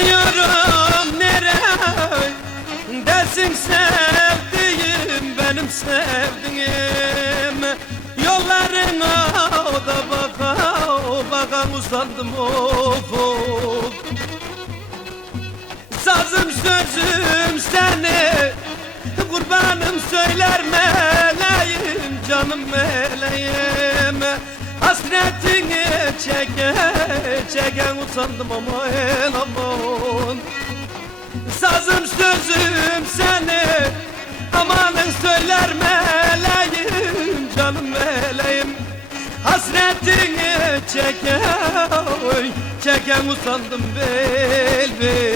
Bekliyorum nere Dersin sevdiğim benim sevdiğim. Yollarına o da baka o baka usandım of of. Sazım sözüm seni Kurbanım söyler meleğim Canım meleğim Hasretini çeke çeken usandım aman aman. Sazım sözüm seni Amanın söyler meleğim Canım meleğim. Hasretini çeke Çeken usandım bel bel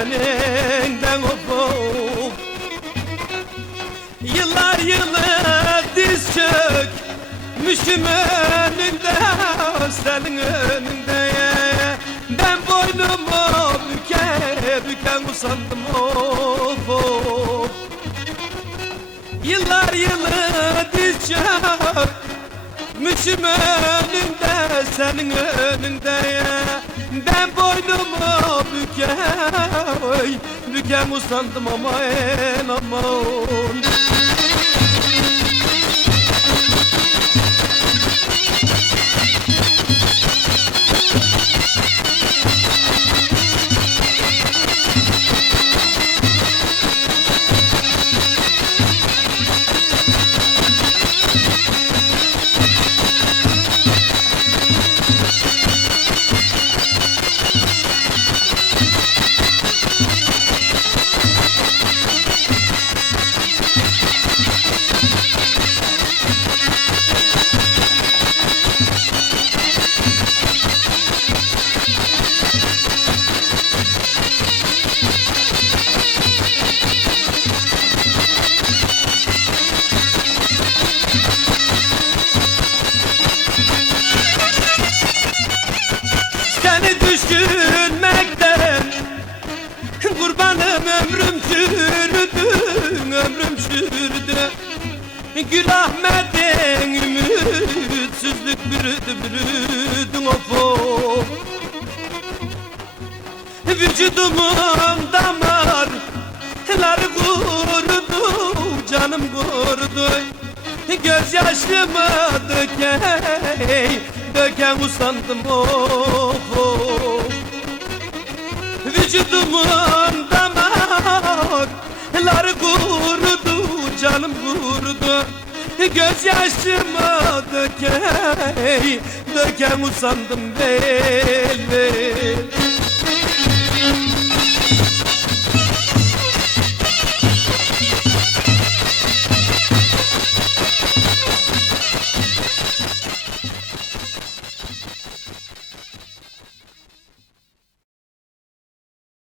of of Yıllar yılı diz çökmüşüm önünde Senin önünde. Ben boynumu büke büke usandım of of. Yıllar yılı diz çökmüşüm önünde Senin önünde Ben boynumu büke büke usandım aman aman ömrüm çürüdü Ömrüm çürüdü Gül Ahmet'in ümitsizlik bürüdü bürüdü of of. Vücudumun damarları kurudu Canım kurudu Gözyaşımı dökey Döken usandım of of. Vücudumun damarları kurudu Canım kurudu Gözyaşımı dökey Döken usandım bel bel